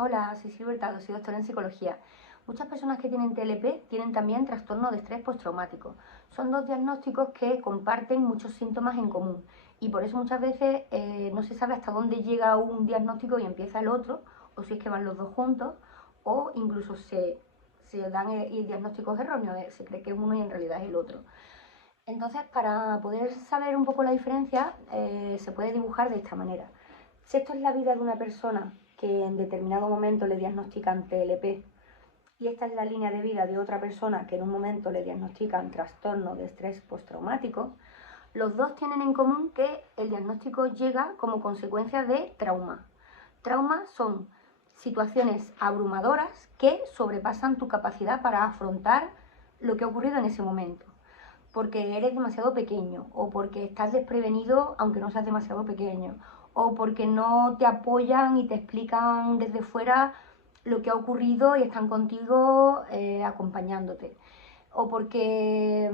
Hola, soy Silvia Hurtado, soy doctora en psicología. Muchas personas que tienen TLP tienen también trastorno de estrés postraumático. Son dos diagnósticos que comparten muchos síntomas en común y por eso muchas veces no se sabe hasta dónde llega un diagnóstico y empieza el otro, o si es que van los dos juntos, o incluso se dan diagnósticos erróneos, se cree que es uno y en realidad es el otro. Entonces, para poder saber un poco la diferencia, se puede dibujar de esta manera. Si esto es la vida de una persona que en determinado momento le diagnostican TLP y esta es la línea de vida de otra persona que en un momento le diagnostican trastorno de estrés postraumático, los dos tienen en común que el diagnóstico llega como consecuencia de trauma. Traumas son situaciones abrumadoras que sobrepasan tu capacidad para afrontar lo que ha ocurrido en ese momento, porque eres demasiado pequeño o porque estás desprevenido aunque no seas demasiado pequeño o porque no te apoyan y te explican desde fuera lo que ha ocurrido y están contigo acompañándote o porque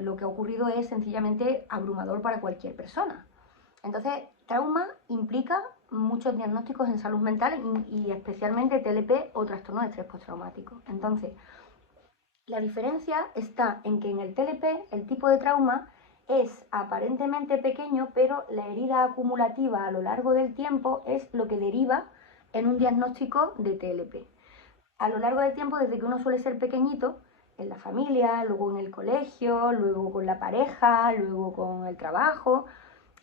lo que ha ocurrido es sencillamente abrumador para cualquier persona. Entonces, trauma implica muchos diagnósticos en salud mental y especialmente TLP o trastorno de estrés postraumático. Entonces, la diferencia está en que en el TLP el tipo de trauma es aparentemente pequeño, pero la herida acumulativa a lo largo del tiempo es lo que deriva en un diagnóstico de TLP. A lo largo del tiempo, desde que uno suele ser pequeñito, en la familia, luego en el colegio, luego con la pareja, luego con el trabajo.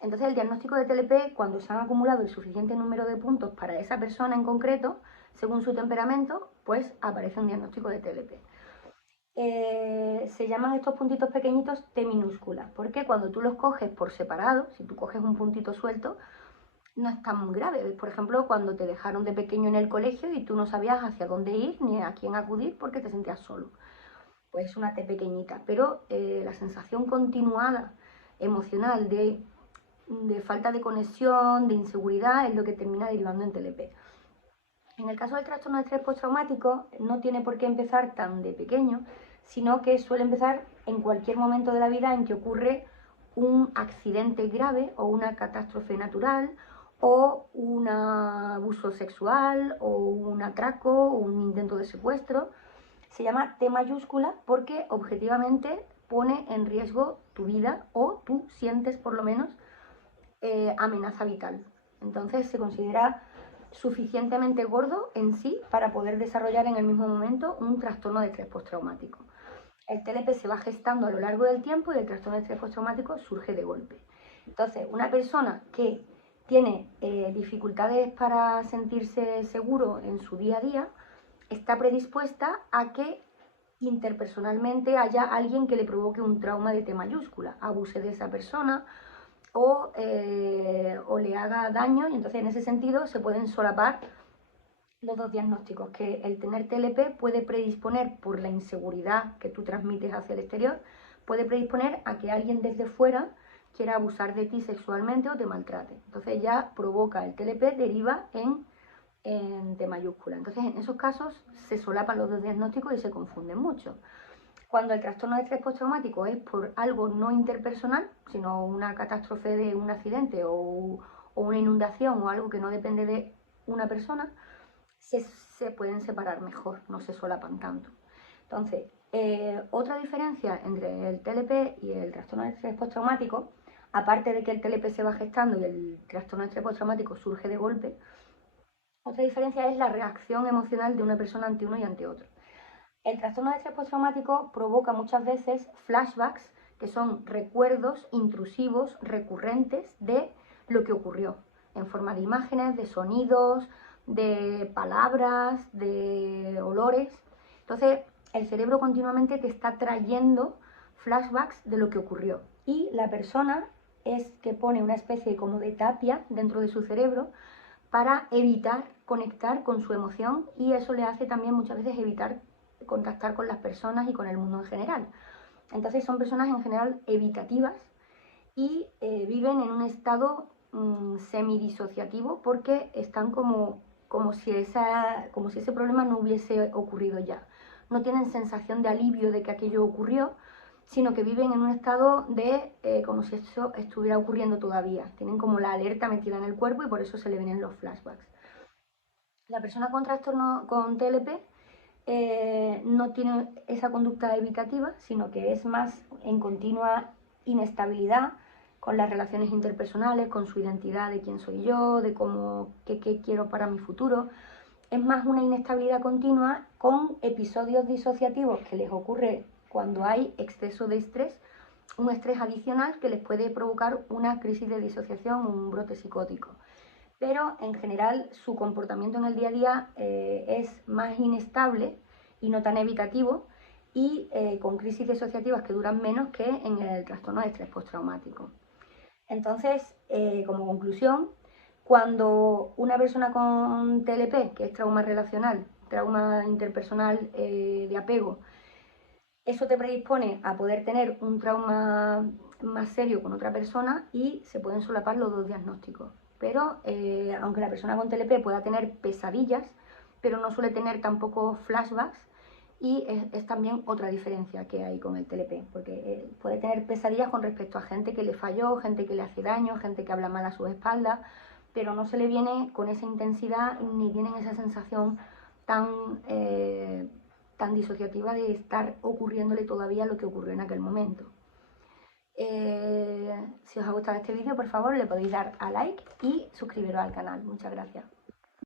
Entonces el diagnóstico de TLP, cuando se han acumulado el suficiente número de puntos para esa persona en concreto, según su temperamento, pues aparece un diagnóstico de TLP. Se llaman estos puntitos pequeñitos T minúscula, porque cuando tú los coges por separado, si tú coges un puntito suelto, no es tan grave. Por ejemplo, cuando te dejaron de pequeño en el colegio y tú no sabías hacia dónde ir ni a quién acudir porque te sentías solo. Pues es una T pequeñita, pero la sensación continuada emocional de falta de conexión, de inseguridad, es lo que termina derivando en TLP. En el caso del trastorno de estrés postraumático, no tiene por qué empezar tan de pequeño, sino que suele empezar en cualquier momento de la vida en que ocurre un accidente grave o una catástrofe natural o un abuso sexual o un atraco o un intento de secuestro. Se llama T mayúscula porque objetivamente pone en riesgo tu vida o tú sientes por lo menos amenaza vital. Entonces se considera suficientemente gordo en sí para poder desarrollar en el mismo momento un trastorno de estrés postraumático. El TLP se va gestando a lo largo del tiempo y el trastorno de estrés postraumático surge de golpe. Entonces, una persona que tiene dificultades para sentirse seguro en su día a día está predispuesta a que interpersonalmente haya alguien que le provoque un trauma de T mayúscula, abuse de esa persona o le haga daño, y entonces en ese sentido se pueden solapar los dos diagnósticos, que el tener TLP puede predisponer, por la inseguridad que tú transmites hacia el exterior, puede predisponer a que alguien desde fuera quiera abusar de ti sexualmente o te maltrate. Entonces ya provoca el TLP, deriva en T mayúscula. Entonces en esos casos se solapan los dos diagnósticos y se confunden mucho. Cuando el trastorno de estrés postraumático es por algo no interpersonal, sino una catástrofe de un accidente o una inundación o algo que no depende de una persona, se pueden separar mejor, no se solapan tanto. Entonces, otra diferencia entre el TLP y el trastorno de estrés postraumático, aparte de que el TLP se va gestando y el trastorno de estrés postraumático surge de golpe, otra diferencia es la reacción emocional de una persona ante uno y ante otro. El trastorno de estrés postraumático provoca muchas veces flashbacks, que son recuerdos intrusivos, recurrentes de lo que ocurrió, en forma de imágenes, de sonidos, de palabras, de olores. Entonces, el cerebro continuamente te está trayendo flashbacks de lo que ocurrió. Y la persona es que pone una especie como de tapia dentro de su cerebro para evitar conectar con su emoción, y eso le hace también muchas veces evitar contactar con las personas y con el mundo en general. Entonces son personas en general evitativas y viven en un estado semidisociativo porque están como si ese problema no hubiese ocurrido ya. No tienen sensación de alivio de que aquello ocurrió, sino que viven en un estado de como si eso estuviera ocurriendo todavía. Tienen como la alerta metida en el cuerpo y por eso se le vienen los flashbacks. La persona con trastorno con TLP no tiene esa conducta evitativa, sino que es más en continua inestabilidad con las relaciones interpersonales, con su identidad de quién soy yo, de cómo, qué quiero para mi futuro. Es más una inestabilidad continua con episodios disociativos que les ocurre cuando hay exceso de estrés, un estrés adicional que les puede provocar una crisis de disociación, un brote psicótico. Pero en general su comportamiento en el día a día es más inestable y no tan evitativo y con crisis disociativas que duran menos que en el trastorno de estrés postraumático. Entonces, como conclusión, cuando una persona con TLP, que es trauma relacional, trauma interpersonal de apego, eso te predispone a poder tener un trauma más serio con otra persona y se pueden solapar los dos diagnósticos. Pero aunque la persona con TLP pueda tener pesadillas, pero no suele tener tampoco flashbacks y es también otra diferencia que hay con el TLP, porque puede tener pesadillas con respecto a gente que le falló, gente que le hace daño, gente que habla mal a su espalda, pero no se le viene con esa intensidad ni tienen esa sensación tan tan disociativa de estar ocurriéndole todavía lo que ocurrió en aquel momento. Si os ha gustado este vídeo, por favor, le podéis dar a like y suscribiros al canal. Muchas gracias.